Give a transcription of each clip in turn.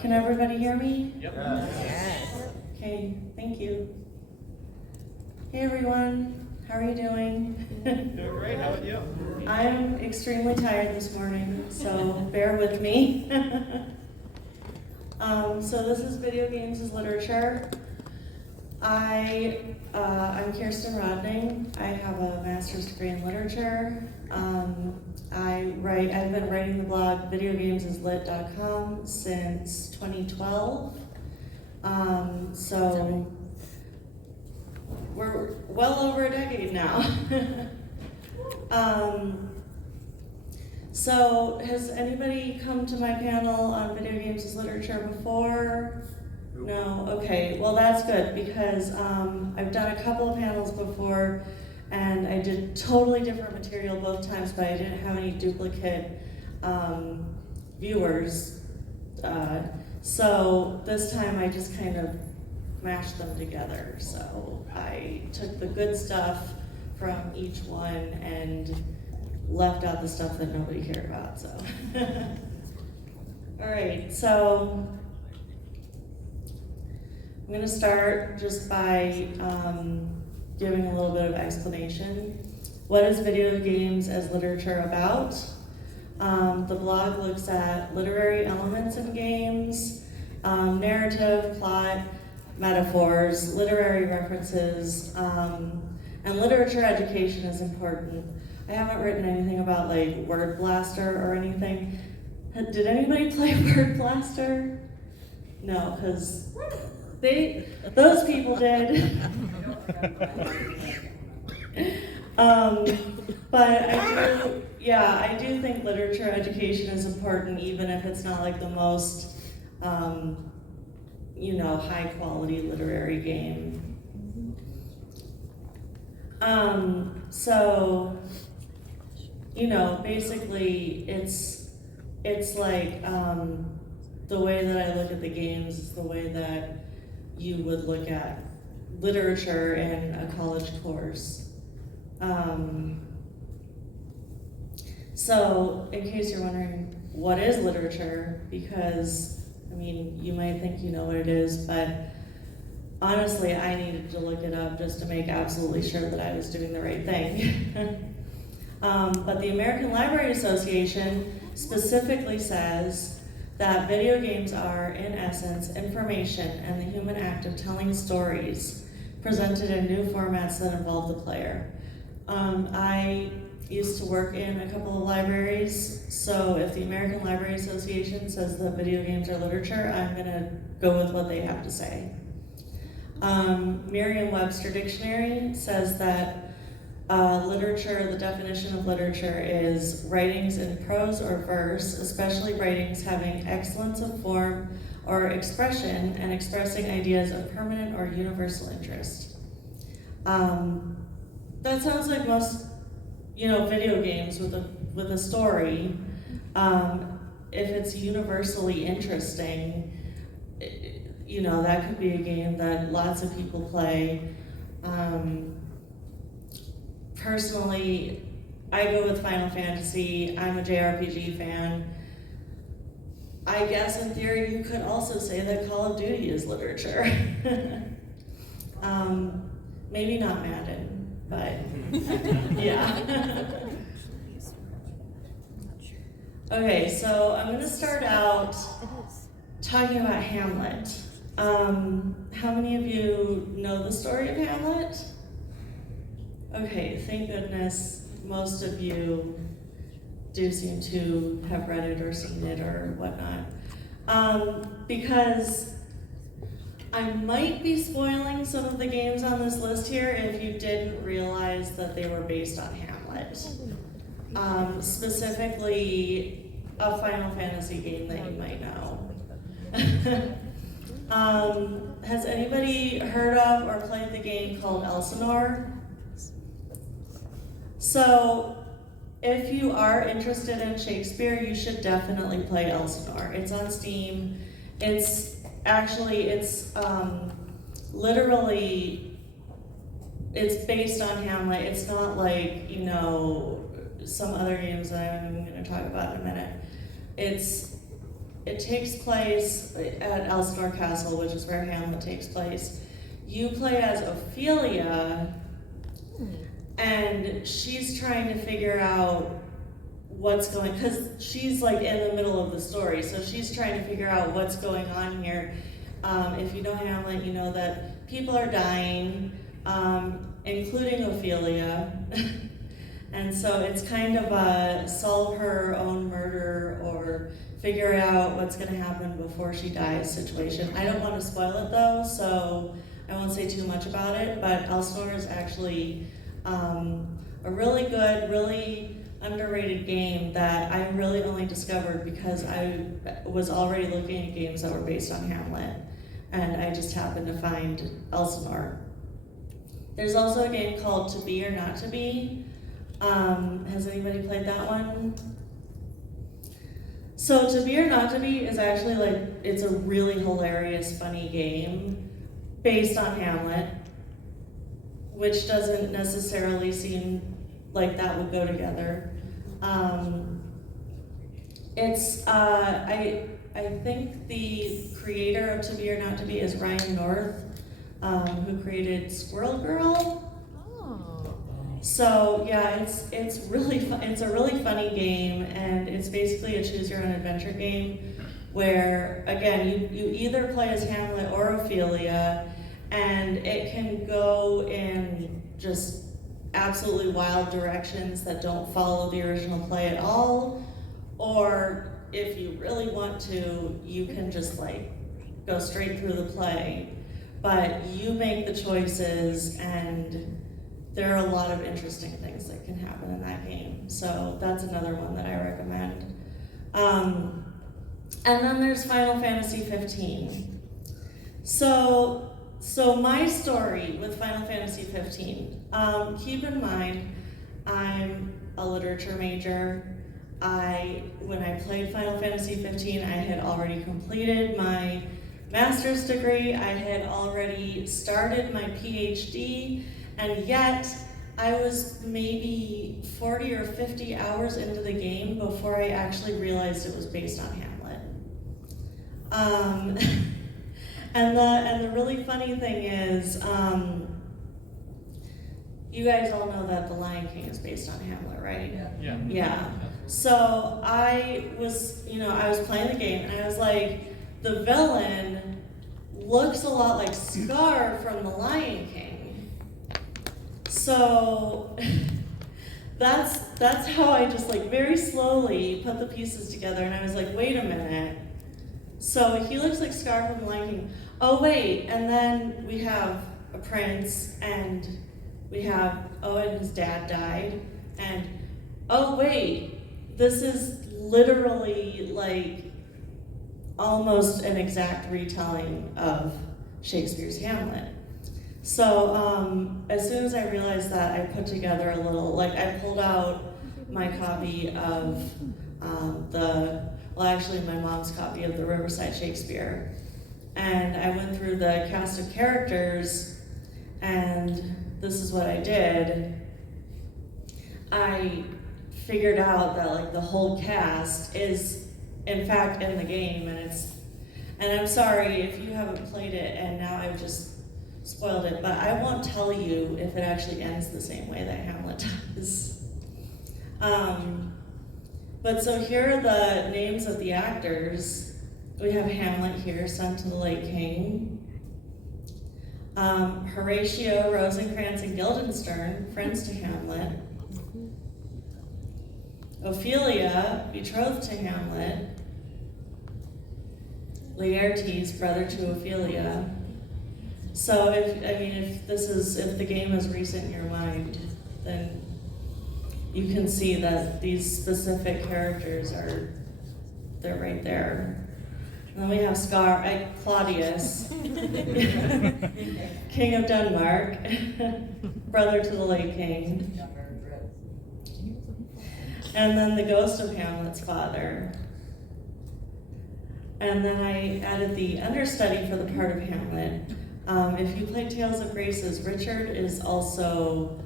Can everybody hear me? Yep. Yes. Okay, thank you. Hey everyone, how are you doing? Doing great, how about you? I'm extremely tired this morning, so bear with me. So this is Video Games as Literature. I'm Kirsten Rodning. I have a master's degree in literature. I've been writing the blog videogamesaslit.com since 2012. So we're well over a decade now. So has anybody come to my panel on video games as literature before? No? Okay, well that's good because I've done a couple of panels before and I did totally different material both times, but I didn't have any duplicate viewers. So this time I just kind of mashed them together. So I took the good stuff from each one and left out the stuff that nobody cared about, so. All right, so I'm gonna start just by giving a little bit of explanation. What is video games as literature about? The blog looks at literary elements in games, narrative, plot, metaphors, literary references, and literature education is important. I haven't written anything about like Word Blaster or anything. Did anybody play Word Blaster? No, because those people did. But I do think literature education is important, even if it's not like the most, high quality literary game. Basically it's like the way that I look at the games is the way that you would look at literature in a college course. So in case you're wondering what is literature, because you might think you know what it is, but honestly, I needed to look it up just to make absolutely sure that I was doing the right thing. But the American Library Association specifically says that video games are, in essence, information and the human act of telling stories presented in new formats that involve the player. I used to work in a couple of libraries, so if the American Library Association says that video games are literature, I'm gonna go with what they have to say. Merriam-Webster Dictionary says that the definition of literature is writings in prose or verse, especially writings having excellence of form or expression and expressing ideas of permanent or universal interest. That sounds like most, video games with a story. If it's universally interesting, that could be a game that lots of people play. Personally, I go with Final Fantasy. I'm a JRPG fan. I guess in theory you could also say that Call of Duty is literature. Maybe not Madden, but yeah. Okay, so I'm gonna start out talking about Hamlet. How many of you know the story of Hamlet? Okay, thank goodness most of you do seem to have read it or seen it or whatnot. Because I might be spoiling some of the games on this list here if you didn't realize that they were based on Hamlet. Specifically, a Final Fantasy game that you might know. Has anybody heard of or played the game called Elsinore? So, if you are interested in Shakespeare, you should definitely play Elsinore. It's on Steam. It's based on Hamlet. It's not like, some other games that I'm going to talk about in a minute. It's it takes place at Elsinore Castle, which is where Hamlet takes place. You play as Ophelia, and she's trying to figure out what's going, because she's like in the middle of the story, so she's trying to figure out what's going on here. If you know Hamlet, you know that people are dying, including Ophelia. And so it's kind of a solve her own murder or figure out what's going to happen before she dies situation. I don't want to spoil it though, so I won't say too much about it, but Elsinore is actually a really good, really underrated game that I really only discovered because I was already looking at games that were based on Hamlet, and I just happened to find Elsinore. There's also a game called To Be or Not to Be. Has anybody played that one? So To Be or Not to Be is actually it's a really hilarious, funny game based on Hamlet, which doesn't necessarily seem like that would go together. I think the creator of To Be or Not to Be is Ryan North, who created Squirrel Girl. So yeah, it's really fun. It's a really funny game, and it's basically a choose your own adventure game where, again, you either play as Hamlet or Ophelia, and it can go in just absolutely wild directions that don't follow the original play at all, or if you really want to, you can just go straight through the play, but you make the choices, and there are a lot of interesting things that can happen in that game. So that's another one that I recommend. And then there's Final Fantasy 15. So my story with Final Fantasy 15, keep in mind, I'm a literature major. When I played Final Fantasy 15, I had already completed my master's degree. I had already started my PhD, and yet I was maybe 40 or 50 hours into the game before I actually realized it was based on Hamlet. And the really funny thing is, you guys all know that The Lion King is based on Hamlet, right? Yeah. So I was playing the game, and I was like, the villain looks a lot like Scar from The Lion King. So that's how I just very slowly put the pieces together, and I was like, wait a minute. So he looks like Scar from The Lion King. Oh wait, and then we have a prince, and we have, and his dad died, and oh wait, this is literally almost an exact retelling of Shakespeare's Hamlet. So as soon as I realized that, I put together a little, I pulled out my copy of my mom's copy of the Riverside Shakespeare, and I went through the cast of characters, and this is what I did. I figured out that the whole cast is in fact in the game, and I'm sorry if you haven't played it and now I've just spoiled it, but I won't tell you if it actually ends the same way that Hamlet does. But so here are the names of the actors. We have Hamlet here, son to the late king. Horatio, Rosencrantz, and Guildenstern, friends to Hamlet. Ophelia, betrothed to Hamlet. Laertes, brother to Ophelia. So if the game is recent in your mind, then you can see that these specific characters they're right there. And then we have Claudius, King of Denmark, brother to the late king. And then the ghost of Hamlet's father. And then I added the understudy for the part of Hamlet. If you play Tales of Graces, Richard is also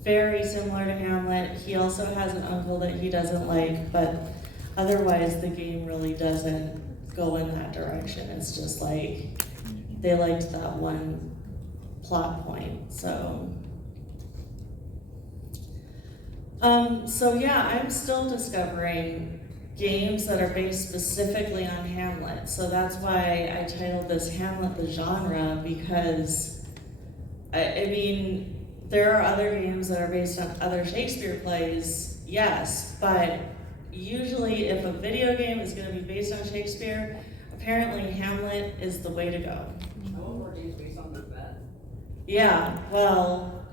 very similar to Hamlet. He also has an uncle that he doesn't like, but otherwise the game really doesn't go in that direction. It's just like, they liked that one plot point, so. So yeah, I'm still discovering games that are based specifically on Hamlet. So that's why I titled this Hamlet the Genre, because I mean, there are other games that are based on other Shakespeare plays, yes, but usually if a video game is going to be based on Shakespeare, apparently Hamlet is the way to go. I want more games based on Macbeth. Yeah, well,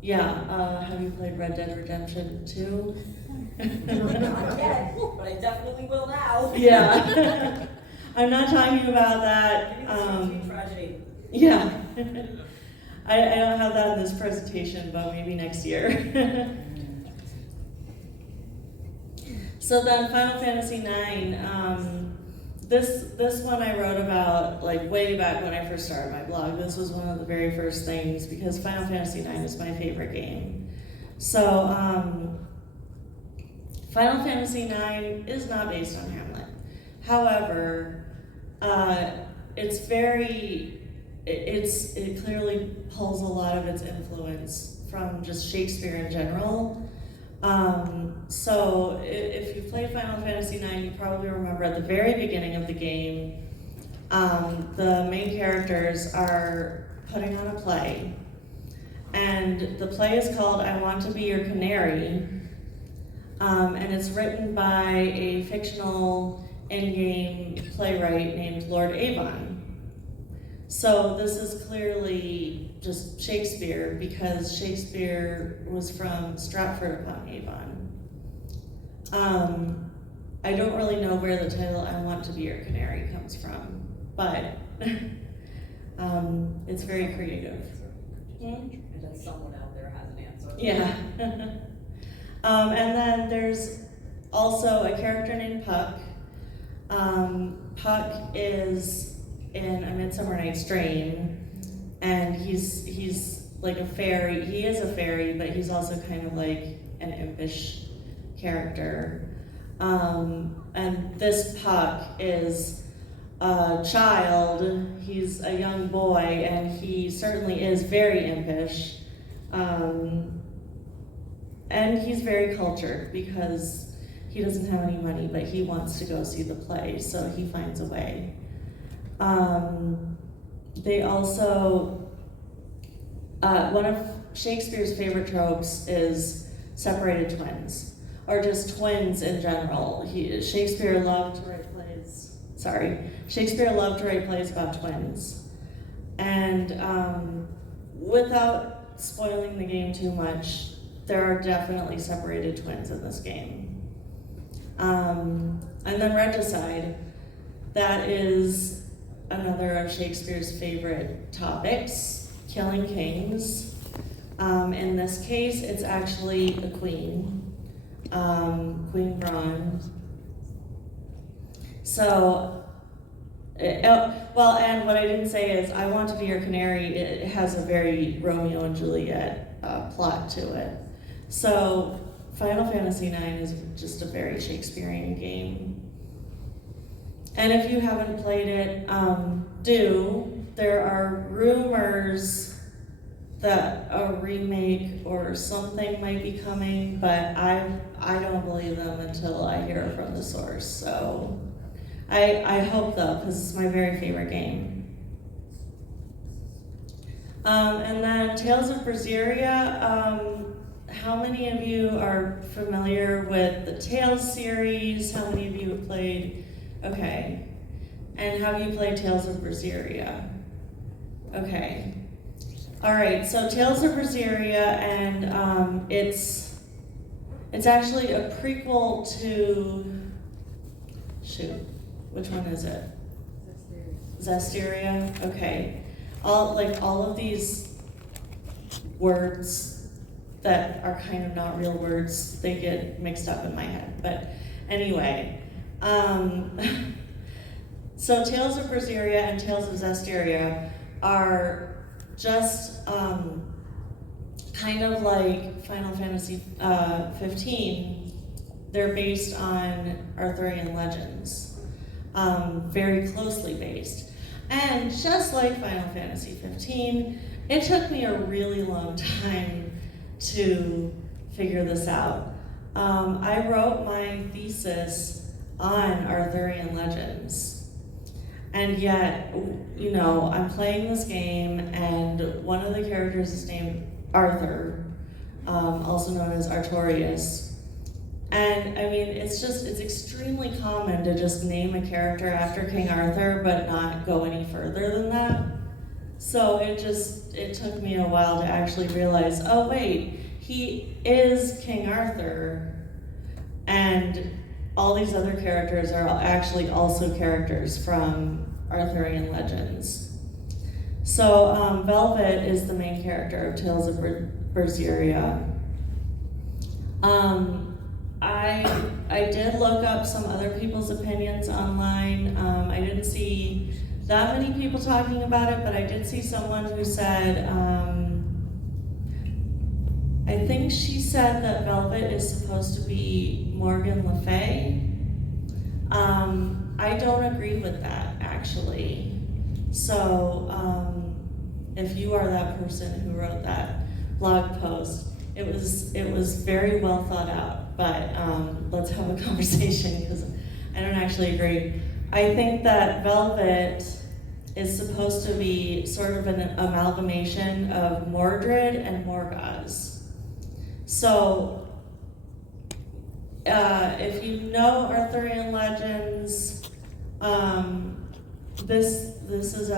yeah, have you played Red Dead Redemption 2? Not yet, but I definitely will now. Yeah. I'm not talking about that. Tragedy. Yeah. I don't have that in this presentation, but maybe next year. So then Final Fantasy IX, this one I wrote about like way back when I first started my blog. This was one of the very first things because Final Fantasy IX is my favorite game. So Final Fantasy IX is not based on Hamlet. However, it clearly pulls a lot of its influence from just Shakespeare in general. So if you played Final Fantasy IX, you probably remember at the very beginning of the game, the main characters are putting on a play. And the play is called I Want to Be Your Canary. And it's written by a fictional in-game playwright named Lord Avon. So this is clearly just Shakespeare because Shakespeare was from Stratford-upon-Avon. I don't really know where the title I Want to Be Your Canary comes from, but it's very creative. And then someone out there has an answer. Yeah. And then there's also a character named Puck. Puck is in A Midsummer Night's Dream, and he's like a fairy. He is a fairy, but he's also kind of like an impish character. And this Puck is a child. He's a young boy, and he certainly is very impish. And he's very cultured because he doesn't have any money, but he wants to go see the play, so he finds a way. They also, one of Shakespeare's favorite tropes is separated twins, or just twins in general. Shakespeare loved to write plays about twins. And without spoiling the game too much, there are definitely separated twins in this game. And then regicide, that is another of Shakespeare's favorite topics, killing kings. In this case, it's actually a queen, Queen Braun. So, well, and what I didn't say is I Want to Be Your Canary, it has a very Romeo and Juliet plot to it. So Final Fantasy IX is just a very Shakespearean game. And if you haven't played it, do. There are rumors that a remake or something might be coming, but I don't believe them until I hear from the source. So I hope though, because it's my very favorite game. And then Tales of Berseria. How many of you are familiar with the Tales series? How many of you have played? Okay. And have you played Tales of Berseria? Okay. All right, so Tales of Berseria, and it's actually a prequel to, shoot, which one is it? Zestiria. Okay. All of these words that are kind of not real words, they get mixed up in my head. But anyway, so Tales of Berseria and Tales of Zestiria are just kind of like Final Fantasy 15. They're based on Arthurian legends. very closely based. And just like Final Fantasy 15, it took me a really long time to figure this out. I wrote my thesis on Arthurian legends. And yet, you know, I'm playing this game and one of the characters is named Arthur, also known as Artorias. And I mean, it's extremely common to just name a character after King Arthur, but not go any further than that. So it took me a while to actually realize, oh wait, he is King Arthur, and all these other characters are actually also characters from Arthurian legends. So Velvet is the main character of Tales of Berseria. I did look up some other people's opinions online. I didn't see that many people talking about it, but I did see someone who said, I think she said that Velvet is supposed to be Morgan Le Fay. I don't agree with that, actually. So, if you are that person who wrote that blog post, it was very well thought out, but let's have a conversation because I don't actually agree. I think that Velvet is supposed to be sort of an amalgamation of Mordred and Morgause. So, if you know Arthurian legends, this is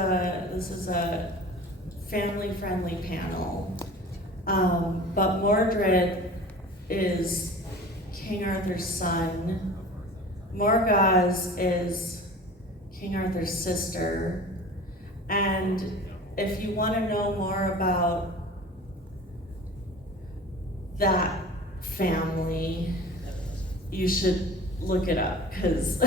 a family-friendly panel. But Mordred is King Arthur's son. Morgause is King Arthur's sister. And if you want to know more about that family, you should look it up, because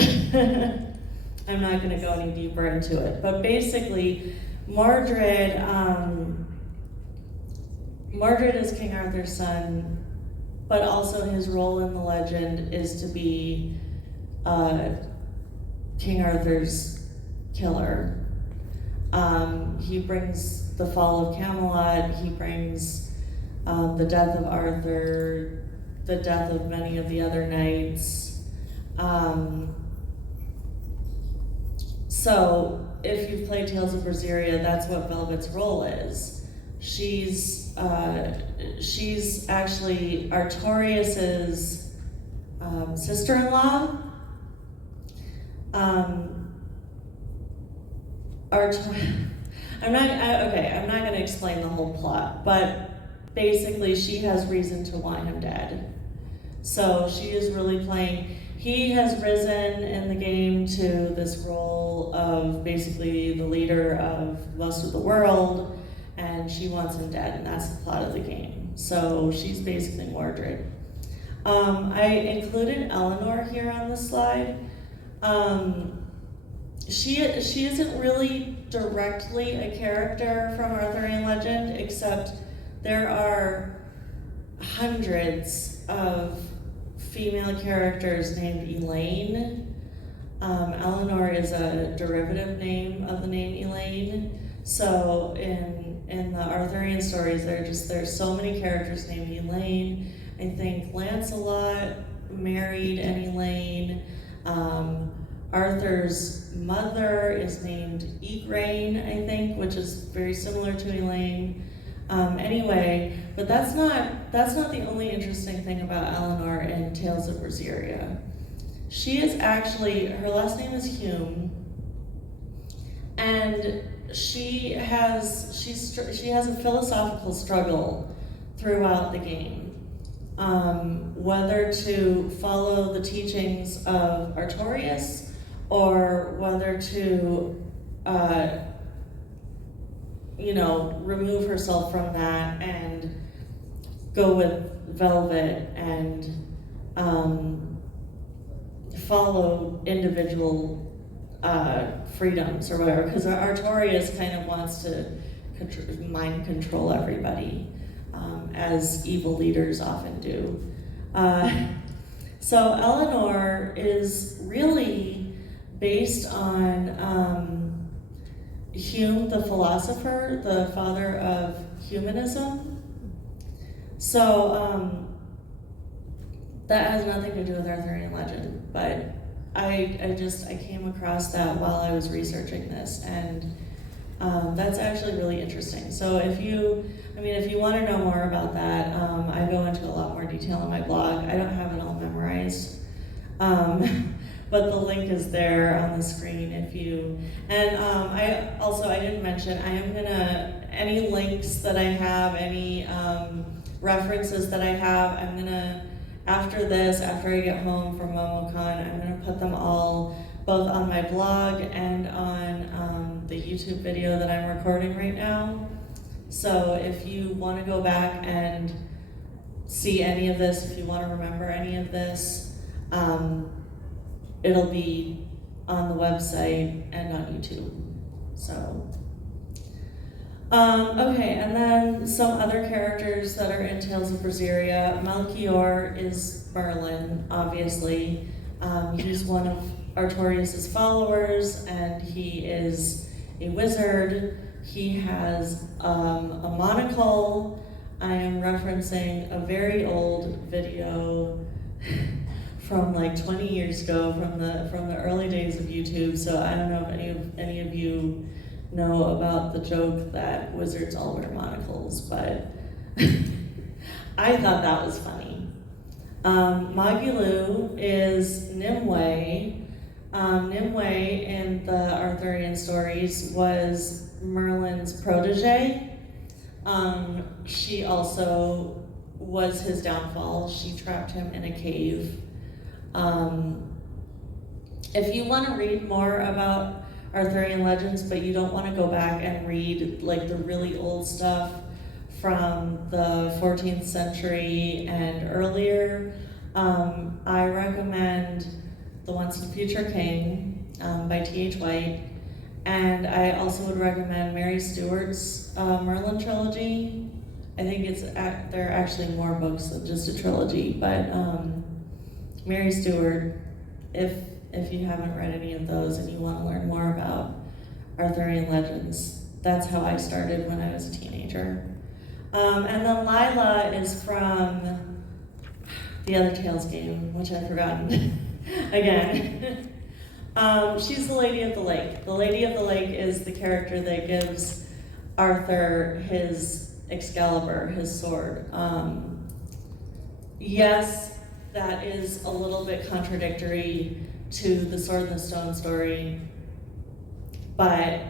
I'm not going to go any deeper into it. But basically, Mordred is King Arthur's son, but also his role in the legend is to be King Arthur's killer. He brings the fall of Camelot, he brings the death of Arthur, the death of many of the other knights. So if you've played Tales of Berseria, that's what Velvet's role is. She's actually Artorias's sister-in-law. I'm not going to explain the whole plot, but basically she has reason to want him dead. So she is really playing. He has risen in the game to this role of basically the leader of most of the world, and she wants him dead, and that's the plot of the game. So she's basically Mordred. I included Eleanor here on the slide. She isn't really directly a character from Arthurian legend, except there are hundreds of female characters named Elaine. Eleanor is a derivative name of the name Elaine. So in the Arthurian stories, there's so many characters named Elaine. I think Lancelot married an Elaine. Arthur's mother is named Igraine, I think, which is very similar to Elaine. Anyway, but that's not the only interesting thing about Eleanor in Tales of Berseria. She is actually, her last name is Hume, and she has a philosophical struggle throughout the game. Whether to follow the teachings of Artorias or whether to remove herself from that and go with Velvet and follow individual freedoms or whatever, because Artorias kind of wants to mind control everybody, as evil leaders often do. So Eleanor is really based on Hume, the philosopher, the father of humanism. So that has nothing to do with Arthurian legend, but I came across that while I was researching this, and that's actually really interesting. So if you want to know more about that, I go into a lot more detail on my blog. I don't have it all memorized, but the link is there on the screen if you, and I didn't mention, I am gonna, any links that I have, any references that I have, I'm gonna, after I get home from MomoCon, I'm gonna put them all both on my blog and on the YouTube video that I'm recording right now. So if you want to go back and see any of this, if you want to remember any of this, it'll be on the website and on YouTube. So, okay, and then some other characters that are in Tales of Berseria. Melchior is Merlin, obviously. He's one of Artorias' followers, and he is a wizard. He has a monocle. I am referencing a very old video from like 20 years ago, from the early days of YouTube. So I don't know if any of you know about the joke that wizards all wear monocles, but I thought that was funny. Magilou is Nimue. Nimue in the Arthurian stories was Merlin's protege. She also was his downfall. She trapped him in a cave. If you want to read more about Arthurian legends, but you don't want to go back and read like the really old stuff from the 14th century and earlier, I recommend The Once and Future King by T.H. White, and I also would recommend Mary Stewart's Merlin trilogy. I think there are actually more books than just a trilogy, but Mary Stewart, if you haven't read any of those and you want to learn more about Arthurian legends, that's how I started when I was a teenager. And then Lila is from the other Tales game, which I've forgotten again. She's the Lady of the Lake. The Lady of the Lake is the character that gives Arthur his Excalibur, his sword. Yes, that is a little bit contradictory to the Sword in the Stone story, but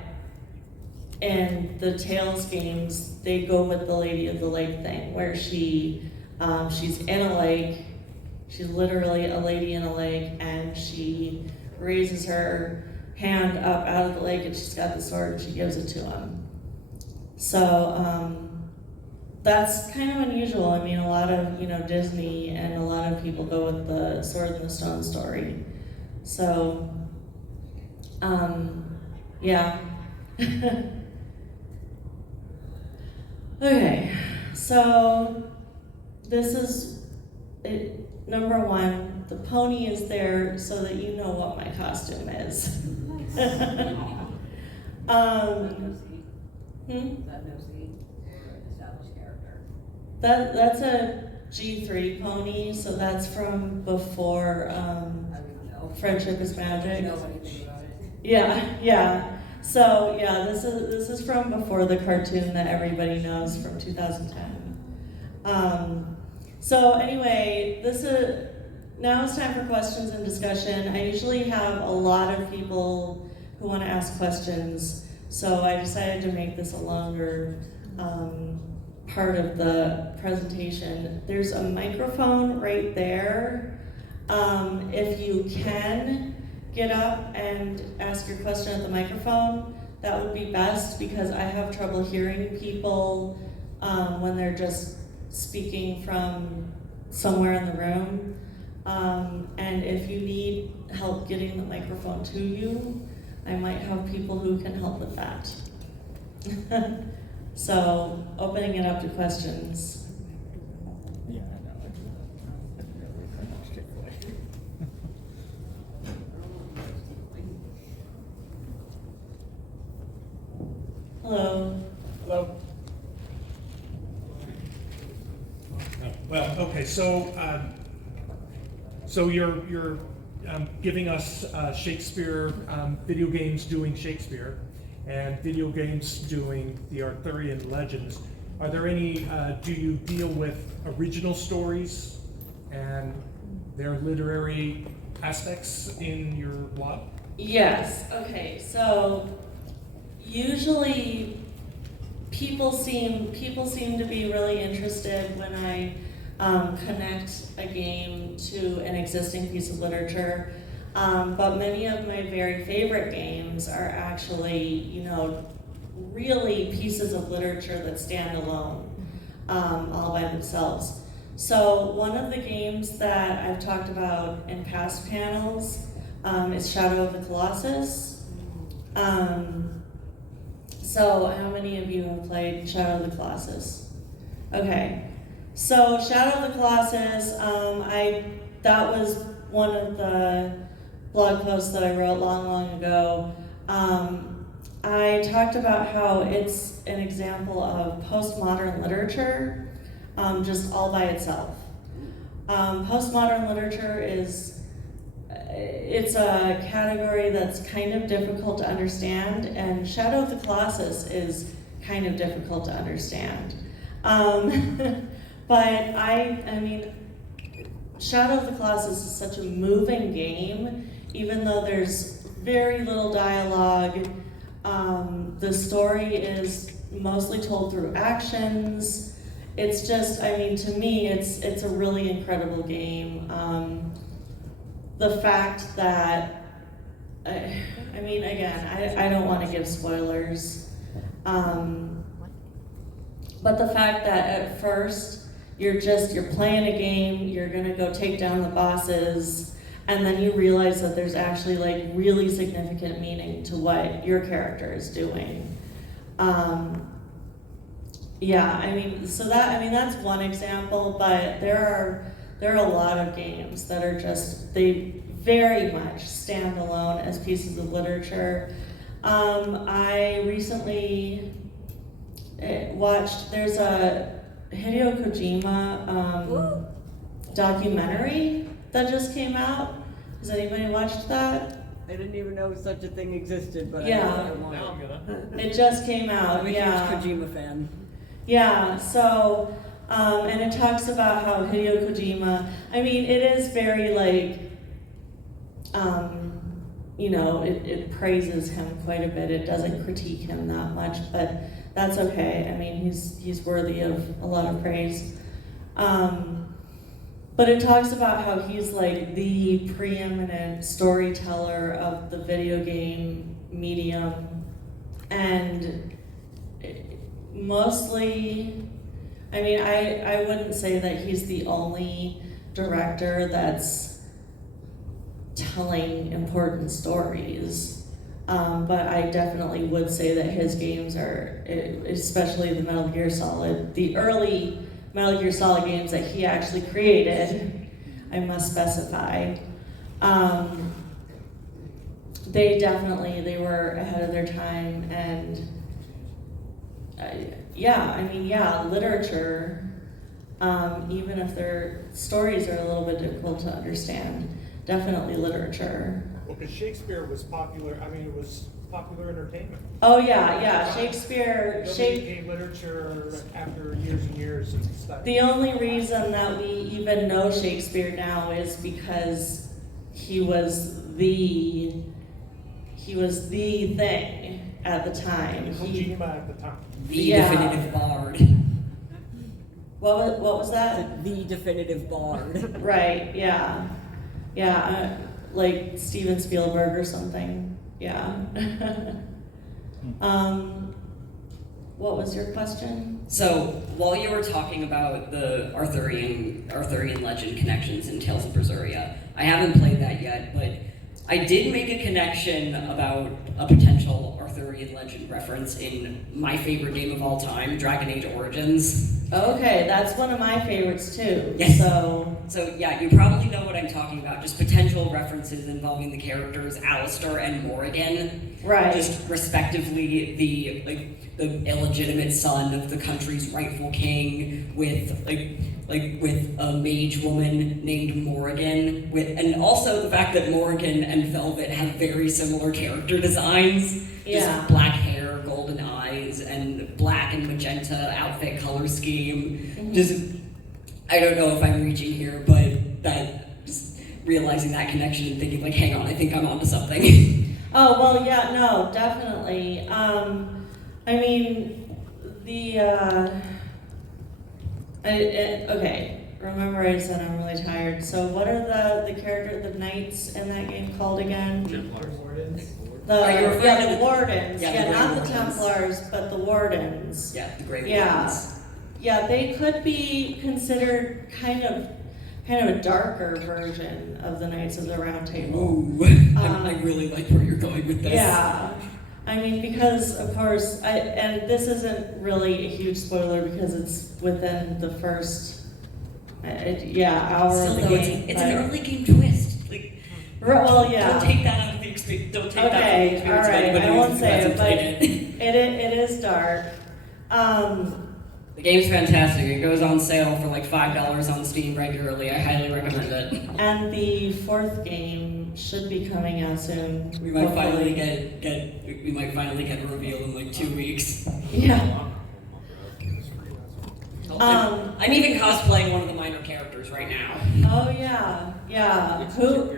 in the Tales games, they go with the Lady of the Lake thing, where she's in a lake, she's literally a lady in a lake, and she raises her hand up out of the lake and she's got the sword and she gives it to him. So that's kind of unusual. I mean, a lot of Disney and a lot of people go with the Sword in the Stone story. So yeah. Okay, so this is it. Number one, the pony is there so that you know what my costume is. Is that Nosy or an established character? That's a G3 pony, so that's from before Friendship is Magic. I don't know anything about it. Yeah. So yeah, this is from before the cartoon that everybody knows from 2010. So anyway, now it's time for questions and discussion. I usually have a lot of people who want to ask questions, so I decided to make this a longer part of the presentation. There's a microphone right there. If you can get up and ask your question at the microphone, that would be best, because I have trouble hearing people when they're just speaking from somewhere in the room. And if you need help getting the microphone to you, I might have people who can help with that. So, opening it up to questions. Yeah, I know. Hello. Hello? Well, okay, so you're giving us Shakespeare, video games doing Shakespeare, and video games doing the Arthurian legends. Are there any, do you deal with original stories and their literary aspects in your blog? Yes, okay, so usually people seem to be really interested when I connect a game to an existing piece of literature, but many of my very favorite games are actually, really pieces of literature that stand alone, all by themselves. So one of the games that I've talked about in past panels is Shadow of the Colossus. So how many of you have played Shadow of the Colossus? Okay. So Shadow of the Colossus, that was one of the blog posts that I wrote long ago. I talked about how it's an example of postmodern literature, just all by itself. Postmodern literature it's a category that's kind of difficult to understand, and Shadow of the Colossus is kind of difficult to understand. But I mean, Shadow of the Colossus is such a moving game, even though there's very little dialogue. The story is mostly told through actions. It's just, I mean, to me, it's a really incredible game. The fact that, I mean, again, I don't want to give spoilers, but the fact that at first you're playing a game, you're gonna go take down the bosses, and then you realize that there's actually like really significant meaning to what your character is doing. Yeah, I mean, that's one example, but there are a lot of games that are they very much stand alone as pieces of literature. I recently watched, there's a Hideo Kojima documentary that just came out. Has anybody watched that? I didn't even know such a thing existed, but Yeah. I want Now I'm gonna. It just came out, I'm a yeah. huge Kojima fan. Yeah, so, and it talks about how Hideo Kojima, I mean, it is very like, it praises him quite a bit. It doesn't critique him that much, but that's okay. I mean, he's worthy of a lot of praise. But it talks about how he's like the preeminent storyteller of the video game medium, and mostly, I mean, I wouldn't say that he's the only director that's telling important stories, but I definitely would say that his games are, especially the Metal Gear Solid, the early Metal Gear Solid games that he actually created, I must specify, they were ahead of their time, and literature, even if their stories are a little bit difficult to understand, definitely literature. Well, because Shakespeare was popular, I mean, it was popular entertainment. Oh yeah, Shakespeare. Nobody became literature after years and years of study. The only reason that we even know Shakespeare now is because he was the thing at the time. Kojima at the time. The definitive bard. What was that? The definitive bard. Right. Yeah. Like Steven Spielberg or something. Yeah. What was your question? So, while you were talking about the Arthurian legend connections in Tales of Berseria, I haven't played that yet, but I did make a connection about a potential Arthurian legend reference in my favorite game of all time, Dragon Age Origins. Okay, that's one of my favorites too. Yes. So yeah, you probably know what I'm talking about. Just potential references involving the characters Alistair and Morrigan. right. Just respectively the illegitimate son of the country's rightful king with with a mage woman named Morrigan, and also the fact that Morrigan and Velvet have very similar character designs. Yeah. Just black hair, golden eyes, and black and magenta outfit color scheme. Mhm. Just, I don't know if I'm reaching here, but just realizing that connection and thinking like, hang on, I think I'm onto something. Oh, well, yeah, no, definitely. I mean, okay, remember I said I'm really tired. So what are the knights in that game called again? Are you referring to The the- wardens. Yeah, Yeah, the not the Grey Wardens. Templars, but the wardens. Yeah, the Grey Yeah. Wardens. Yeah, they could be considered kind of a darker version of the Knights of the Round Table. Ooh, I really like where you're going with this. Yeah, I mean, because of course, and this isn't really a huge spoiler because it's within the first, hour Still, of the though, game. it's an early game twist. Like, Well, yeah. don't take that out of the experience. Don't take that out of the Okay, all experience. right. Anybody I who won't say hasn't it, but played it. it is dark. The game's fantastic. It goes on sale for like $5 on Steam regularly. I highly recommend it. And the fourth game should be coming out soon. We might finally hopefully. we might finally get a reveal in like 2 weeks. Yeah. I'm even cosplaying one of the minor characters right now. Oh yeah. Who?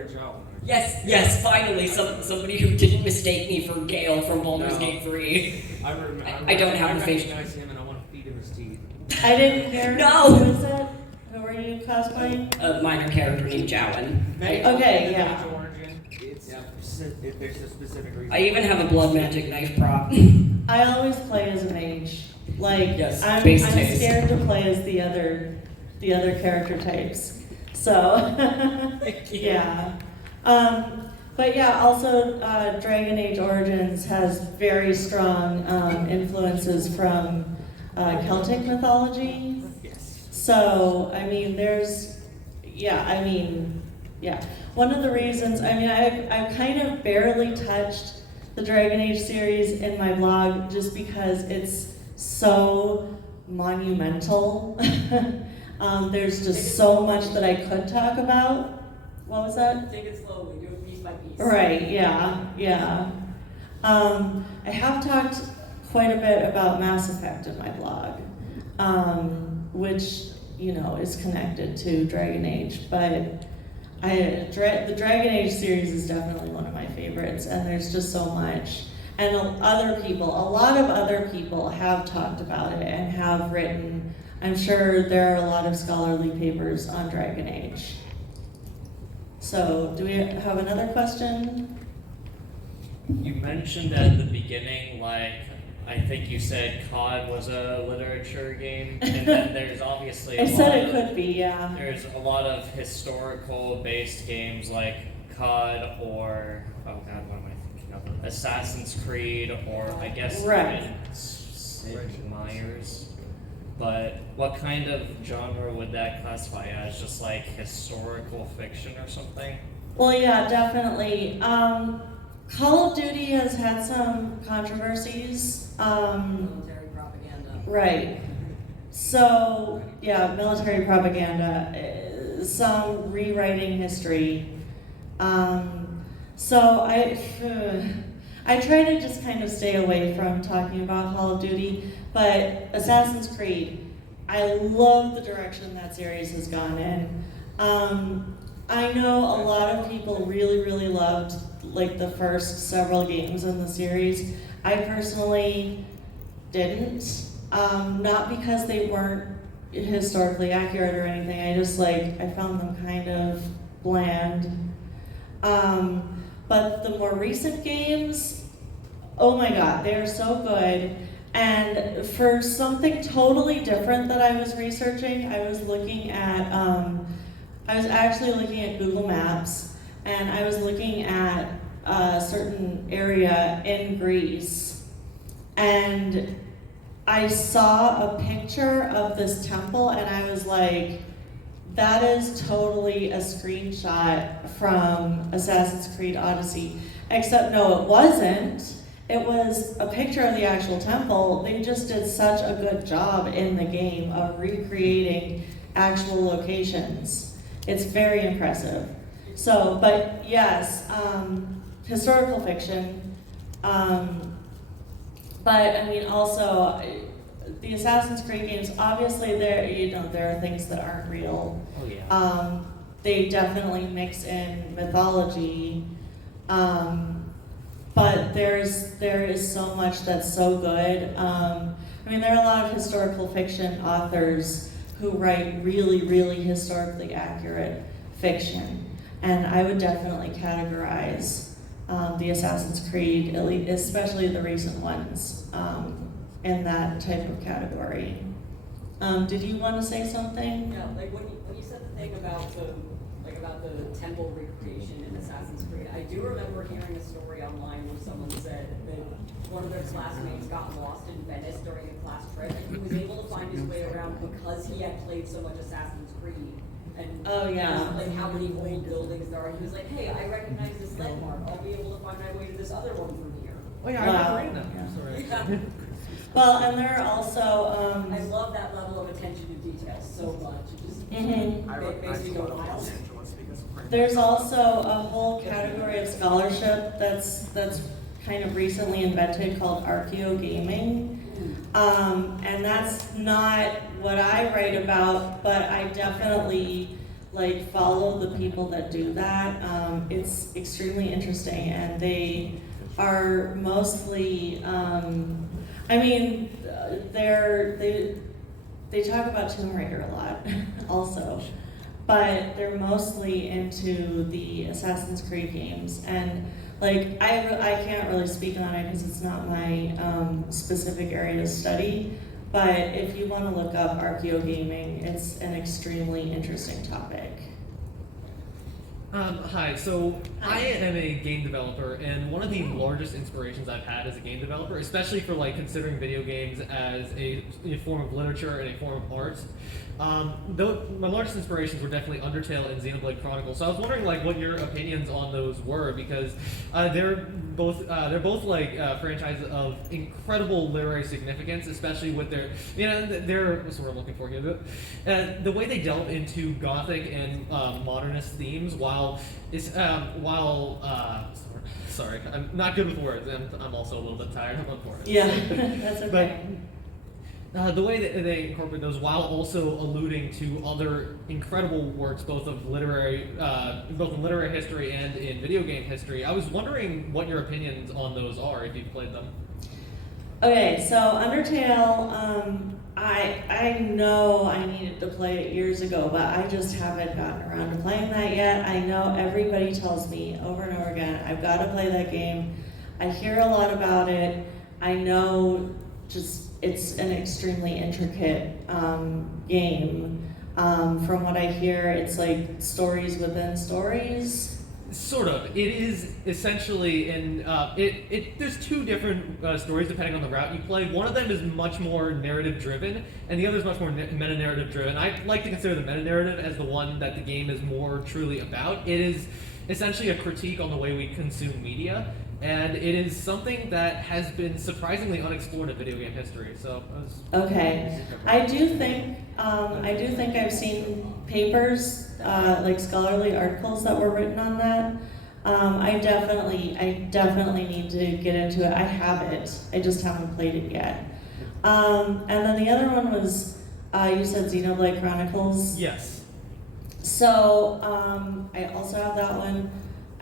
Yes, finally, somebody who didn't mistake me for Gale from Baldur's Gate 3. I don't have the face. recognize him and I want to feed him his teeth. I didn't hear. No! Who is it? Who are you cosplaying? A minor character named Jowen. Okay, yeah. There's a specific reason. I even have a blood magic knife prop. I always play as a mage. Like Yes, I'm base taste. scared to play as the other character types. So yeah. But yeah, also Dragon Age Origins has very strong influences from Celtic mythology. Yes. So, I mean, one of the reasons, I've kind of barely touched the Dragon Age series in my blog just because it's so monumental. There's just so much that I could talk about. What was that? Take it slowly, do it piece by piece. Right, yeah. I have talked quite a bit about Mass Effect in my blog, which, is connected to Dragon Age, but the Dragon Age series is definitely one of my favorites, and there's just so much. And a lot of other people have talked about it and have written. I'm sure there are a lot of scholarly papers on Dragon Age. So, do we have another question? You mentioned at the beginning, I think you said COD was a literature game, and then there's obviously I said it could be, yeah. There's a lot of historical-based games like COD or, oh god, what am I thinking of? Assassin's Creed, or I guess Right. even Sid Meier's. But what kind of genre would that classify as? Just like historical fiction or something? Well, yeah, definitely. Call of Duty has had some controversies. Military propaganda. Right. So, yeah, military propaganda, some rewriting history. So I try to just kind of stay away from talking about Call of Duty, but Assassin's Creed, I love the direction that series has gone in. I know a lot of people really, really loved the first several games in the series. I personally didn't, not because they weren't historically accurate or anything. I just I found them kind of bland. But the more recent games, oh my god, they are so good. And for something totally different that I was researching, I was actually looking at Google Maps, and I was looking at a certain area in Greece. And I saw a picture of this temple and I was like, that is totally a screenshot from Assassin's Creed Odyssey. Except no, it wasn't. It was a picture of the actual temple. They just did such a good job in the game of recreating actual locations. It's very impressive. So, but yes, historical fiction. But I mean, also the Assassin's Creed games. Obviously, there are things that aren't real. Oh yeah. They definitely mix in mythology. But there is so much that's so good. I mean, there are a lot of historical fiction authors who write really, really historically accurate fiction, and I would definitely categorize the Assassin's Creed, especially the recent ones, in that type of category. Did you want to say something? Yeah, like when you said the thing about the temple recreation in Assassin's Creed, I do remember hearing a story online where someone said that one of their classmates got lost in Venice during a class trip, and he was able to find his way around because he had played so much Assassin's Creed. And Oh, yeah. like how many old buildings there are. And he was like, hey, I recognize this landmark. I'll be able to find my way to this other one from here. Oh yeah, Wow. I remember that. Yeah. Sorry. Well, and there are also I love that level of attention to detail so much. It just Mhm. makes me go wild. There's also a whole category of scholarship that's kind of recently invented called archaeogaming. And that's not what I write about, but I definitely like follow the people that do that. It's extremely interesting, and they are mostly, I mean, they talk about Tomb Raider a lot also, but they're mostly into the Assassin's Creed games. And like, I can't really speak on it because it's not my specific area of study, but if you want to look up archaeogaming, it's an extremely interesting topic. Hi, so I am a game developer, and one of the largest inspirations I've had as a game developer, especially for like considering video games as a form of literature and a form of art, though my largest inspirations were definitely Undertale and Xenoblade Chronicles. So I was wondering like what your opinions on those were, because they're both like franchises of incredible literary significance, especially with their what's the word I'm looking for here, the way they delve into gothic and modernist themes sorry, I'm not good with words, and I'm also a little bit tired. I'm unfortunate. Yeah, that's okay. But the way that they incorporate those, while also alluding to other incredible works, both in literary history and in video game history, I was wondering what your opinions on those are, if you've played them. Okay, so Undertale, I know I needed to play it years ago, but I just haven't gotten around to playing that yet. I know everybody tells me over and over again, I've got to play that game. I hear a lot about it. I know it's an extremely intricate game. From what I hear, it's like stories within stories. Sort of. It is essentially there's two different stories depending on the route you play. One of them is much more narrative driven, and the other is much more meta-narrative driven. I like to consider the meta-narrative as the one that the game is more truly about. It is essentially a critique on the way we consume media, and it is something that has been surprisingly unexplored in video game history. So Okay, I do think I've seen papers, like scholarly articles that were written on that. I definitely need to get into it. I have it, I just haven't played it yet. And then the other one was, you said Xenoblade Chronicles? yes. So, I also have that one.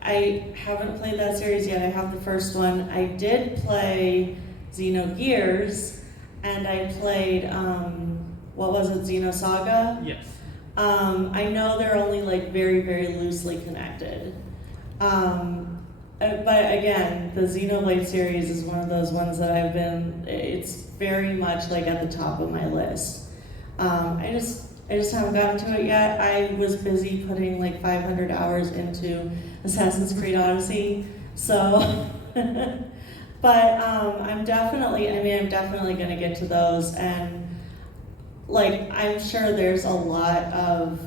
I haven't played that series yet. I have the first one. I did play Xenogears, and I played, what was it, Xenosaga? Yes. I know they're only like very, very loosely connected. But again, the Xenoblade series is one of those ones that it's very much like at the top of my list. I just haven't gotten to it yet. I was busy putting like 500 hours into Assassin's Creed Odyssey, so But I'm definitely going to get to those, and like I'm sure there's a lot of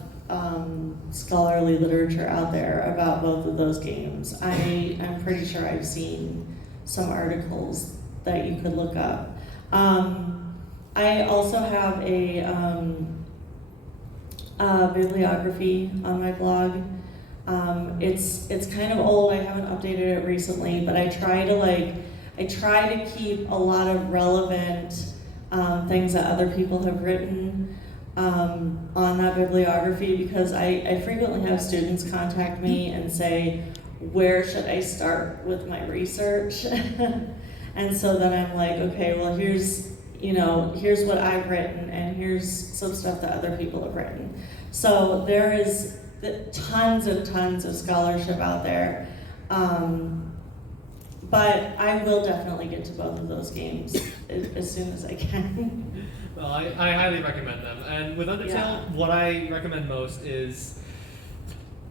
scholarly literature out there about both of those games. I'm pretty sure I've seen some articles that you could look up. I also have a bibliography on my blog. It's kind of old. I haven't updated it recently, but I try to keep a lot of relevant things that other people have written on that bibliography, because I frequently have students contact me and say, where should I start with my research? And so then I'm like, okay, well here's what I've written, and here's some stuff that other people have written. So there is tons of scholarship out there. But I will definitely get to both of those games as soon as I can. Well, I highly recommend them. And with Undertale, what I recommend most is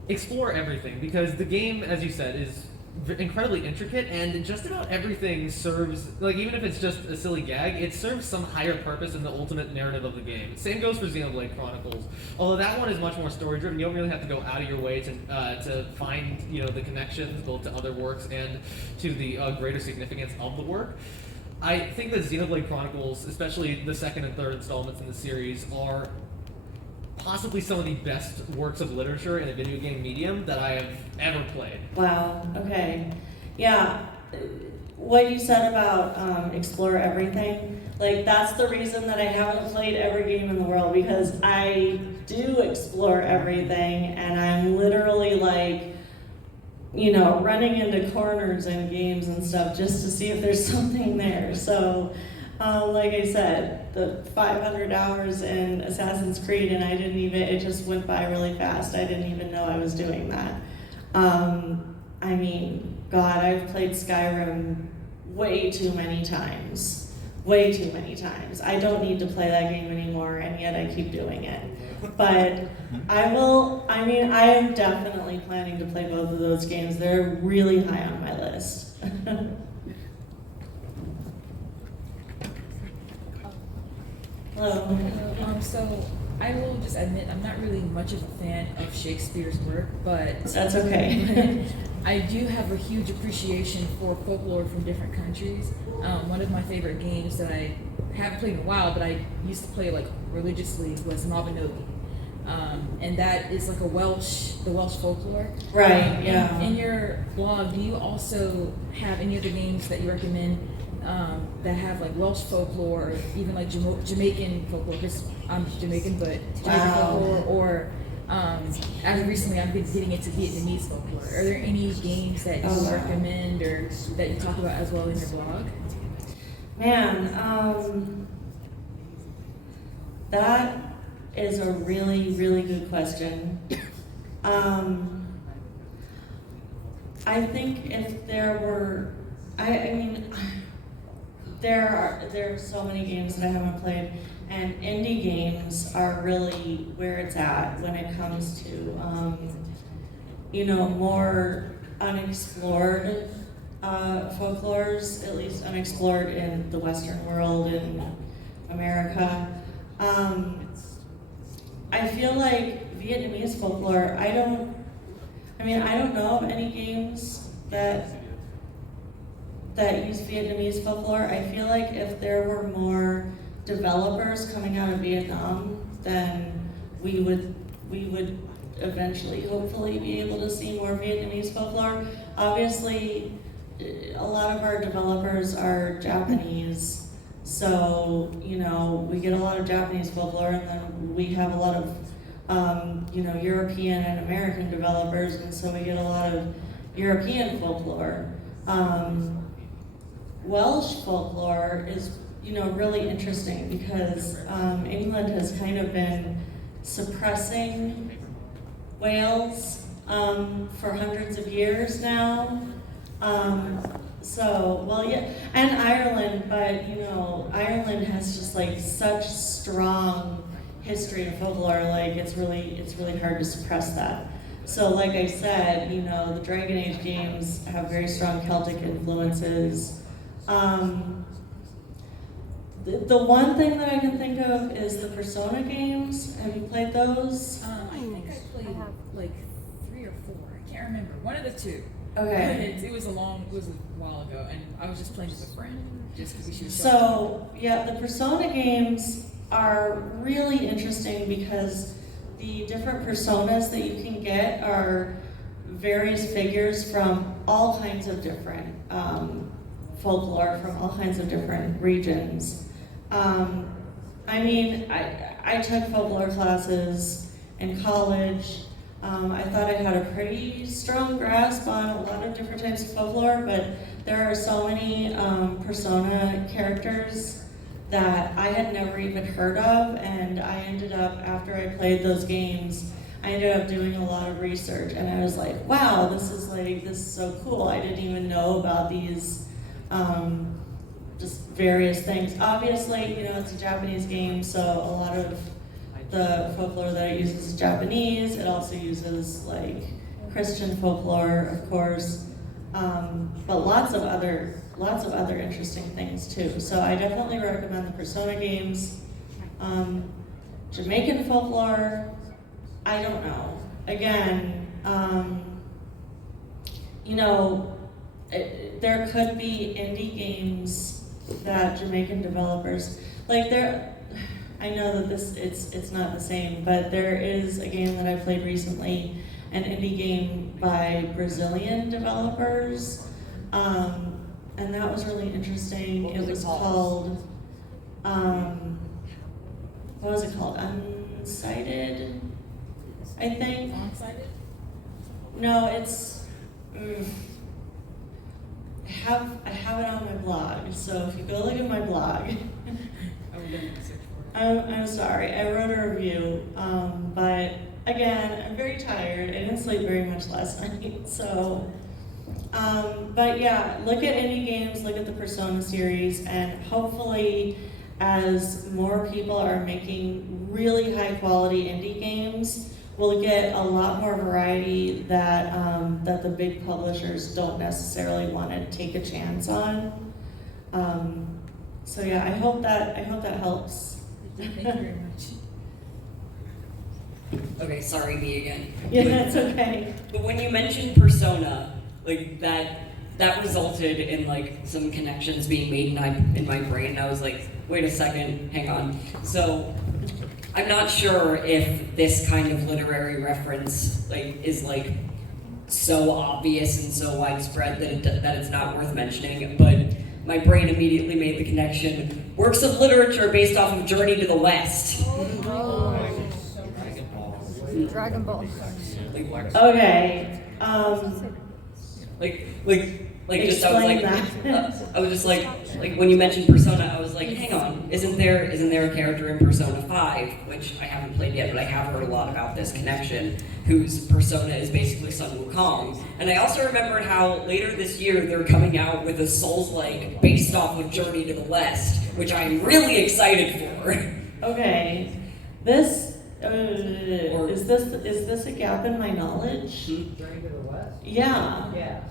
explore everything, because the game, as you said, is incredibly intricate, and just about everything serves, like, even if it's just a silly gag, it serves some higher purpose in the ultimate narrative of the game. Same goes for Xenoblade Chronicles, although that one is much more story driven. You don't really have to go out of your way to find the connections both to other works and to the greater significance of the work. I think that Xenoblade Chronicles, especially the second and third installments in the series, are possibly some of the best works of literature in a video game medium that I have ever played. Wow, okay. Yeah, what you said about explore everything, like that's the reason that I haven't played every game in the world, because I do explore everything, and I'm literally like, running into corners in games and stuff just to see if there's something there. So, like I said, the 500 hours in Assassin's Creed, and it just went by really fast. I didn't even know I was doing that. I mean, God, I've played Skyrim way too many times. Way too many times. I don't need to play that game anymore, and yet I keep doing it. But I am definitely planning to play both of those games. They're really high on my list. Hello. So I will just admit I'm not really much of a fan of Shakespeare's work, but That's okay. I do have a huge appreciation for folklore from different countries. One of my favorite games that I haven't played in a while, but I used to play like religiously, was Mabinogi. And that is like the Welsh folklore. Right, yeah. In your blog, do you also have any other games that you recommend that have like Welsh folklore, or even like Jamaican folklore? Because I'm Jamaican, but Jamaican folklore, or as recently I've been getting into Vietnamese folklore. Are there any games that you recommend or that you talk about as well in your blog? Man, that is a really, really good question. I think if there were, there are so many games that I haven't played, and indie games are really where it's at when it comes to, more unexplored folklores, at least unexplored in the Western world, in America. I feel like Vietnamese folklore, I don't know of any games that use Vietnamese folklore. I feel like if there were more developers coming out of Vietnam, then we would eventually, hopefully, be able to see more Vietnamese folklore. Obviously, a lot of our developers are Japanese, so we get a lot of Japanese folklore, and then we have a lot of European and American developers, and so we get a lot of European folklore. Welsh folklore is really interesting because England has kind of been suppressing Wales for hundreds of years now. And Ireland, but Ireland has just like such strong history of folklore, like it's really hard to suppress that. So like I said, the Dragon Age games have very strong Celtic influences. The one thing that I can think of is the Persona games. Have you played those? I think I played like 3 or 4. I can't remember. One of the two. Okay. It was a while ago, and I was just playing with a friend, just because she was. So, yeah, the Persona games are really interesting because the different personas that you can get are various figures from all kinds of different folklore, from all kinds of different regions. I mean, I took folklore classes in college. I thought I had a pretty strong grasp on a lot of different types of folklore, but there are so many persona characters that I had never even heard of, and I ended up, after I played those games, I ended up doing a lot of research, and I was like, wow, this is so cool. I didn't even know about these just various things. Obviously, you know, it's a Japanese game, so a lot of the folklore that it uses is Japanese. It also uses like Christian folklore, of course, but lots of other interesting things too. So I definitely recommend the Persona games. Jamaican folklore, I don't know. Again, you know, there could be indie games that Jamaican developers, like I know that it's not the same, but there is a game that I played recently, an indie game by Brazilian developers, and that was really interesting. It was called, what was it called? Unsighted, I think. Unsighted? No, it's. I have it on my blog, so if you go look at my blog. I'm sorry, I wrote a review, but again, I'm very tired. I didn't sleep very much last night, so. But yeah, look at indie games, look at the Persona series, and hopefully, as more people are making really high quality indie games, we'll get a lot more variety that that the big publishers don't necessarily want to take a chance on. So yeah, I hope that helps. Thank you very much. Okay, sorry, me again. Yeah, that's okay. But when you mentioned Persona, like that resulted in like some connections being made in my brain. And I was like, wait a second, hang on. So I'm not sure if this kind of literary reference is so obvious and so widespread that it's not worth mentioning, but my brain immediately made the connection. Works of literature based off of Journey to the West. Dragon Ball. Okay. Just I was like, I was just like when you mentioned Persona, I was like, hang on, isn't there a character in Persona 5, which I haven't played yet, but I have heard a lot about this connection, whose persona is basically Sun Wukong. And I also remembered how later this year they're coming out with a Souls-like based off of Journey to the West, which I'm really excited for. Okay. This is this a gap in my knowledge? Journey to the West? Yeah. Yes.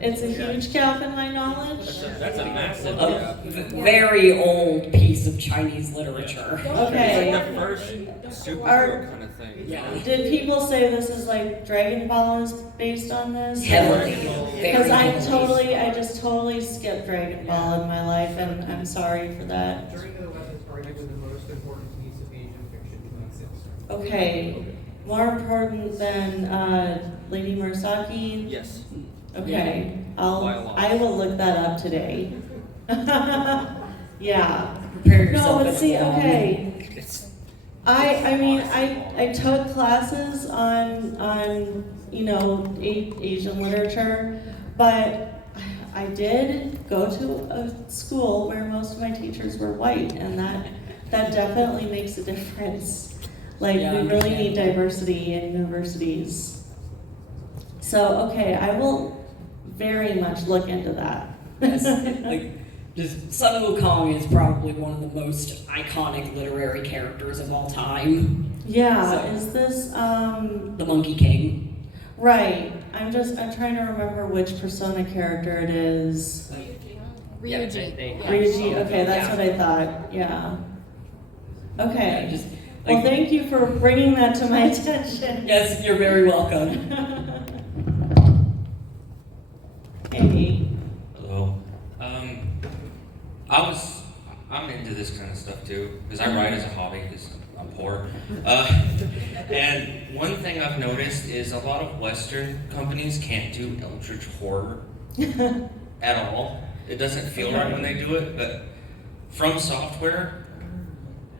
It's a huge gap in my knowledge. That's a massive A very old piece of Chinese literature. Okay. It's like the first superhero kind of thing. Yeah. Did people say this is like Dragon Ball is based on this? Heavily. Because Very I just totally skipped Dragon Ball in my life, and I'm sorry for that. Journey to the West is arguably the most important piece of Asian fiction to exist. Okay. More important than Lady Murasaki? Yes. Okay. By a lot. I will look that up today. Yeah. Prepare No, yourself. but see, it's okay. It's I mean, I took classes on you know, Asian literature, but I did go to a school where most of my teachers were white, and that definitely makes a difference. Like, Yeah, I we really need understand. diversity in universities. So, okay, I will very much look into that. Yes, just Sun Wukong is probably one of the most iconic literary characters of all time. Yeah, So- is this, The Monkey King. right, I'm trying to remember which Persona character it is. Ryuji. Ryuji, okay, that's what I thought, yeah. Okay, Just, well, like, thank you for bringing that to my attention. yes, you're very welcome. Hey, Hello. I'm into this kind of stuff too, because I write as a hobby, because I'm poor. And one thing I've noticed is a lot of Western companies can't do Eldritch horror at all. It doesn't feel right when they do it, but From Software,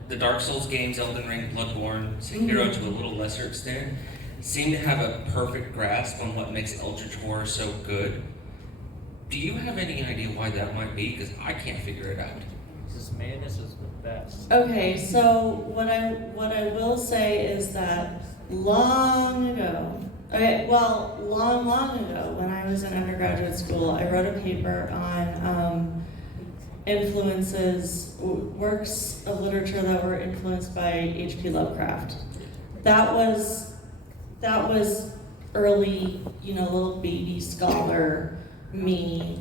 the Dark Souls games, Elden Ring, Bloodborne, Sekiro to a little lesser extent, seem to have a perfect grasp on what makes Eldritch horror so good. Do you have any idea why that might be? Because I can't figure it out. This madness is the best. okay, so what I will say is that long ago, long ago, when I was in undergraduate school, I wrote a paper on works of literature that were influenced by H.P. Lovecraft. That was early, little baby scholar me.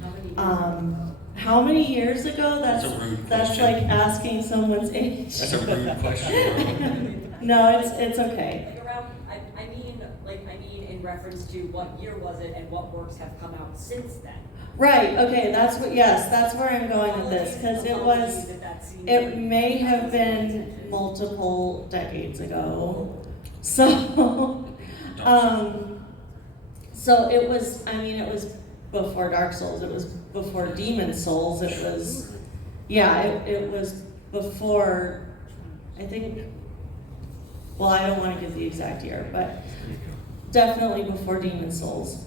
How many years ago? That's a rude That's question. like asking someone's age. That's a rude question. No, it's okay. Like around, I mean in reference to what year was it and what works have come out since then. Right, okay, that's where I'm going with this, because it may have been multiple decades ago. So, so it was before Dark Souls, it was before Demon Souls, it was before, I think, well, I don't want to give the exact year, but definitely before Demon Souls.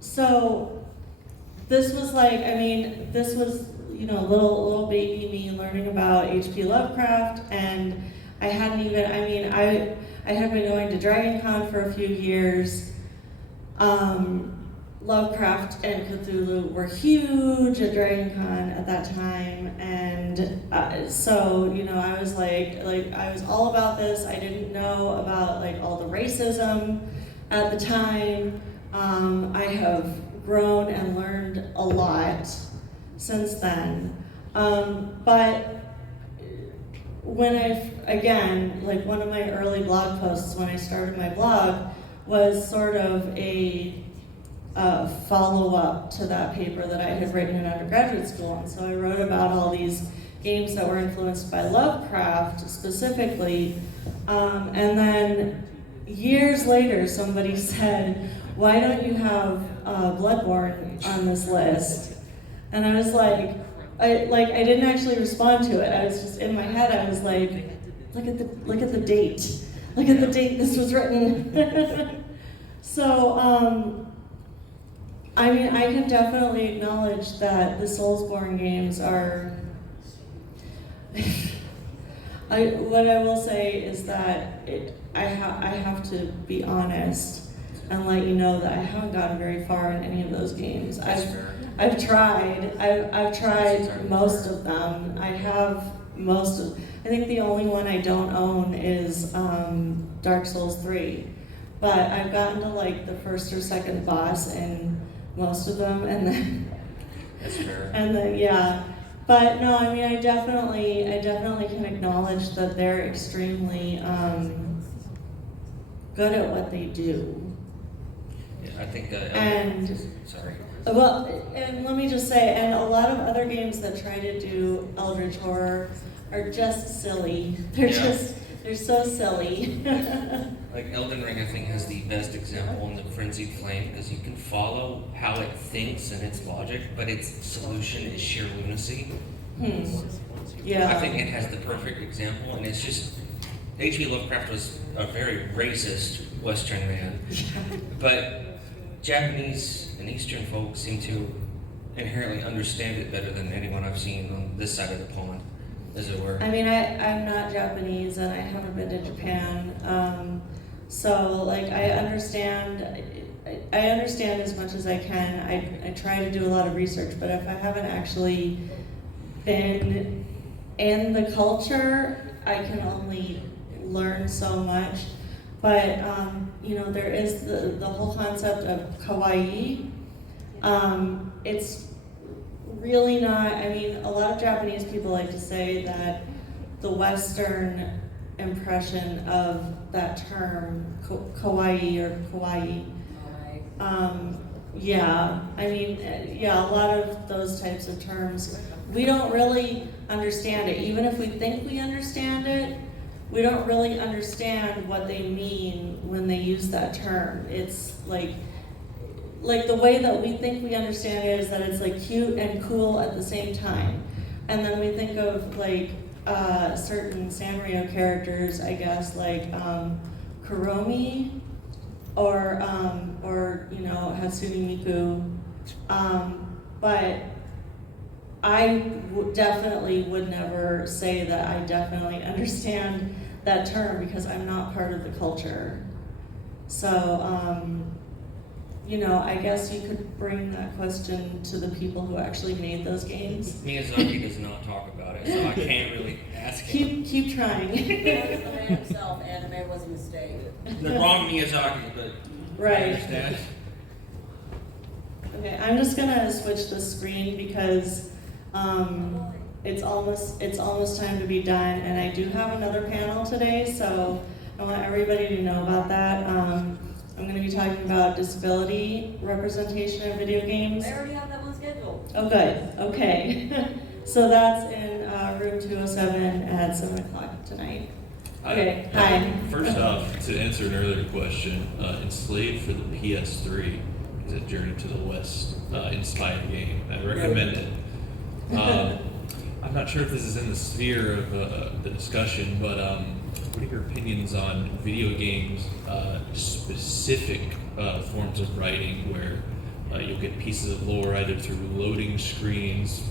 So this was little baby me learning about H.P. Lovecraft, and I had been going to Dragon Con for a few years. Lovecraft and Cthulhu were huge at Dragon Con at that time, and so I was I was all about this. I didn't know about all the racism at the time. I have grown and learned a lot since then, but when one of my early blog posts when I started my blog was sort of a follow-up to that paper that I had written in undergraduate school. And so I wrote about all these games that were influenced by Lovecraft specifically. And then years later, somebody said, "Why don't you have Bloodborne on this list?" And I was I didn't actually respond to it. I was just in my head. I was like, look at the date. Look at the date this was written. So, I can definitely acknowledge that the Soulsborne games are. What I will say is that I have to be honest and let you know that I haven't gotten very far in any of those games. I've tried. I've tried most of them. I think the only one I don't own is Dark Souls 3. But I've gotten to the first or second boss in most of them, and then That's fair. and then yeah. But no, I definitely can acknowledge that they're extremely good at what they do. Yeah, I think And sorry. well, and let me just say, and a lot of other games that try to do Eldritch horror are just silly. They're so silly. Like Elden Ring, I think, has the best example in the Frenzied Flame, because you can follow how it thinks and its logic, but its solution is sheer lunacy. Yeah. I think it has the perfect example, and it's just H.P. Lovecraft was a very racist Western man, but Japanese and Eastern folks seem to inherently understand it better than anyone I've seen on this side of the pond, as it were. I'm not Japanese and I haven't been to Japan, so I understand as much as I can. I try to do a lot of research, but if I haven't actually been in the culture, I can only learn so much. But there is the whole concept of kawaii. It's really not, I mean, a lot of Japanese people like to say that the Western impression of that term, kawaii or kawaii, yeah, I mean, yeah, a lot of those types of terms, we don't really understand it. Even if we think we understand it, we don't really understand what they mean when they use that term. It's like the way that we think we understand it is that it's like cute and cool at the same time. And then we think of like certain Sanrio characters, I guess, like Kuromi or you know, Hatsune Miku. But I definitely would never say that I definitely understand that term because I'm not part of the culture. So, you know, I guess you could bring that question to the people who actually made those games. Miyazaki does not talk about it, so I can't really ask him. Keep trying. As the man himself, anime was a mistake. The wrong Miyazaki, but I Right. understand. Okay, I'm just gonna switch the screen because it's almost time to be done, and I do have another panel today, so I want everybody to know about that. I'm going to be talking about disability representation in video games. I already have that one scheduled. Oh, good. Okay. So that's in room 207 at 7 o'clock tonight. Okay. Hi. First off, to answer an earlier question, Enslaved for the PS3 is a Journey to the West inspired game. I recommend it. I'm not sure if this is in the sphere of the discussion, but what are your opinions on video games, specific forms of writing where you'll get pieces of lore either through loading screens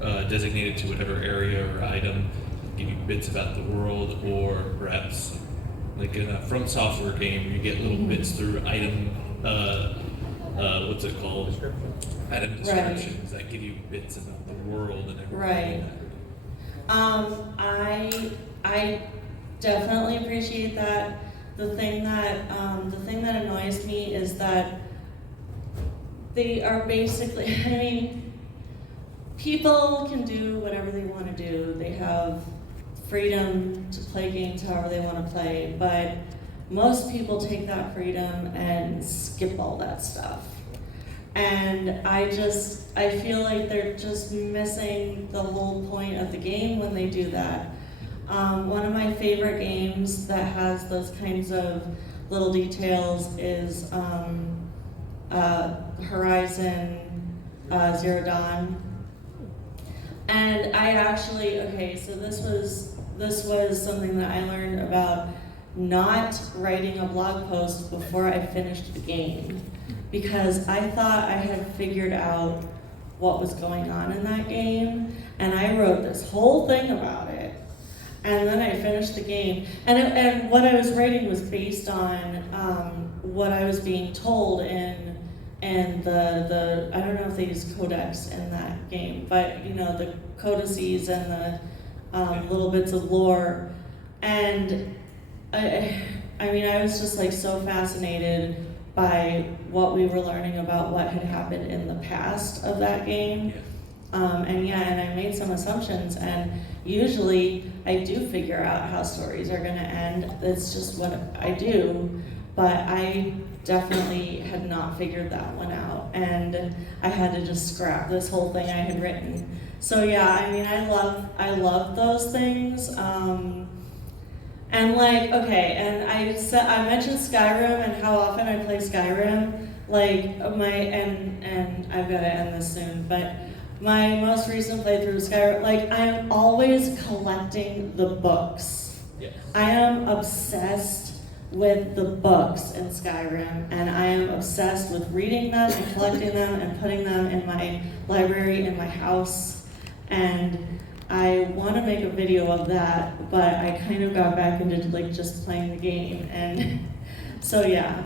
designated to whatever area or item, give you bits about the world, or perhaps like in a From Software game where you get little bits through item, what's it called? Item descriptions that give you bits about the world and everything. Right. I definitely appreciate that. The thing that annoys me is that they are basically, I mean, people can do whatever they want to do. They have freedom to play games however they want to play, but most people take that freedom and skip all that stuff. And I feel like they're just missing the whole point of the game when they do that. One of my favorite games that has those kinds of little details is Horizon Zero Dawn. And I actually, okay, so this was something that I learned about not writing a blog post before I finished the game, because I thought I had figured out what was going on in that game, and I wrote this whole thing about it, and then I finished the game, and what I was writing was based on what I was being told in the I don't know if they use codex in that game, but you know, the codices and the little bits of lore, and I mean, I was just like so fascinated by what we were learning about what had happened in the past of that game. And I made some assumptions, and usually I do figure out how stories are gonna end. That's just what I do, but I definitely had not figured that one out, and I had to just scrap this whole thing I had written. So yeah, I mean, I love those things. And like, okay, and I mentioned Skyrim and how often I play Skyrim. Like and I've got to end this soon, but my most recent playthrough of Skyrim, like I'm always collecting the books. Yes. I am obsessed with the books in Skyrim, and I am obsessed with reading them and collecting them and putting them in my library in my house. And I want to make a video of that, but I kind of got back into like just playing the game, and so yeah.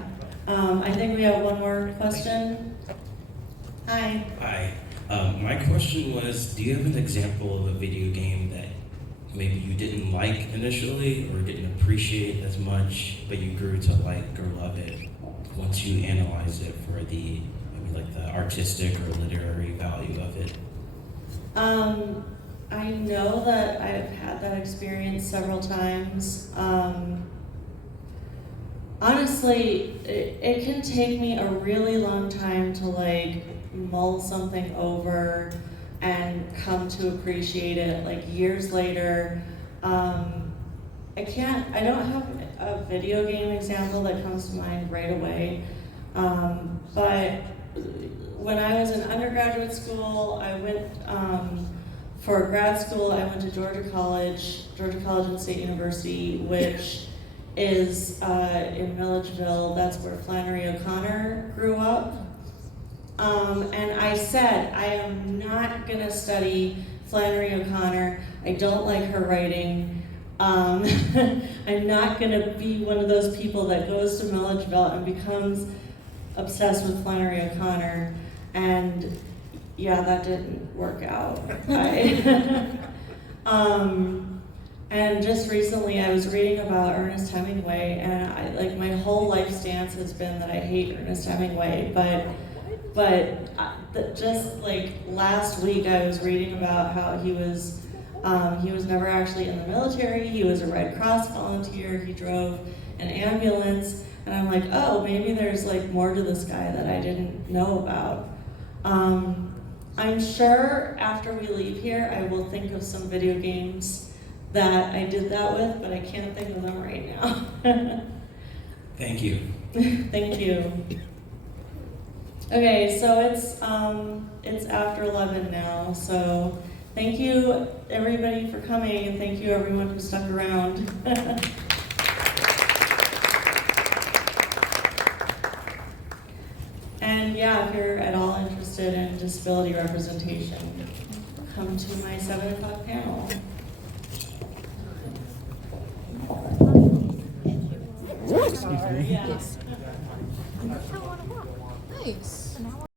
I think we have one more question. Hi. Hi. My question was, do you have an example of a video game that maybe you didn't like initially or didn't appreciate as much, but you grew to like or love it once you analyzed it for the maybe like the artistic or literary value of it? I know that I've had that experience several times. Honestly, it can take me a really long time to like mull something over and come to appreciate it. Like years later, I don't have a video game example that comes to mind right away, but when I was in undergraduate school, I went, for grad school, I went to Georgia College and State University, which is in Milledgeville. That's where Flannery O'Connor grew up. And I said, I am not gonna study Flannery O'Connor. I don't like her writing. I'm not gonna be one of those people that goes to Milledgeville and becomes obsessed with Flannery O'Connor. And yeah, that didn't work out. And just recently I was reading about Ernest Hemingway, and my whole life stance has been that I hate Ernest Hemingway, but just like last week I was reading about how he was never actually in the military. He was a Red Cross volunteer. He drove an ambulance, and I'm like, oh, maybe there's like more to this guy that I didn't know about. I'm sure after we leave here, I will think of some video games that I did that with, but I can't think of them right now. Thank you. Thank you. Okay, so it's after 11 now, so thank you everybody for coming, and thank you everyone who stuck around. And yeah, if you're at all interested in disability representation, come to my 7 o'clock panel. Excuse me. Yes. Nice.